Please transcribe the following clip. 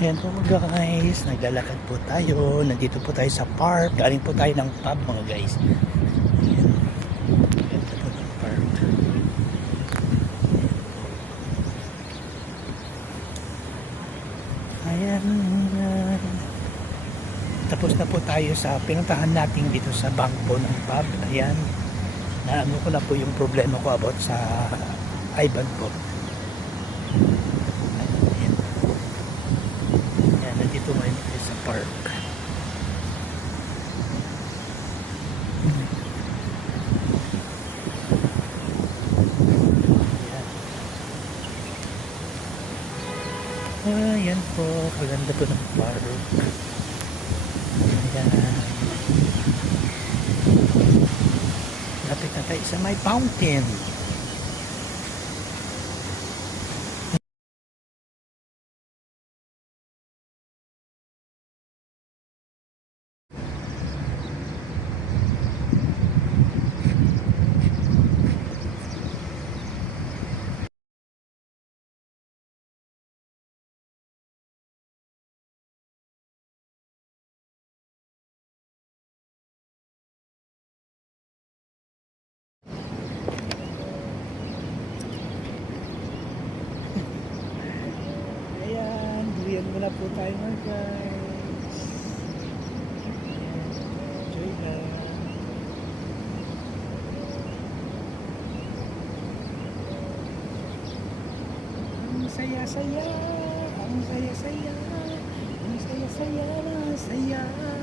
Ayan po guys, naglalakad po tayo. Nandito po tayo sa park. Galing po tayo ng pub mga guys. Ayan. Ganda po ng park. Ayan. Tapos na po tayo sa pinuntahan natin dito sa bangko ng pub. Ayan. Naano ko na po yung problema ko about sa Ivan po. Ayan. Ayan, nandito ngayon tayo sa park. Ayan po, kaganda po ng park. Ayan. Lapit na tayo sa may fountain. Ayan, duyan muna po tayo mga guys. Ayan, enjoy lang. Ang saya-saya, ang saya-saya, ang saya-saya, saya.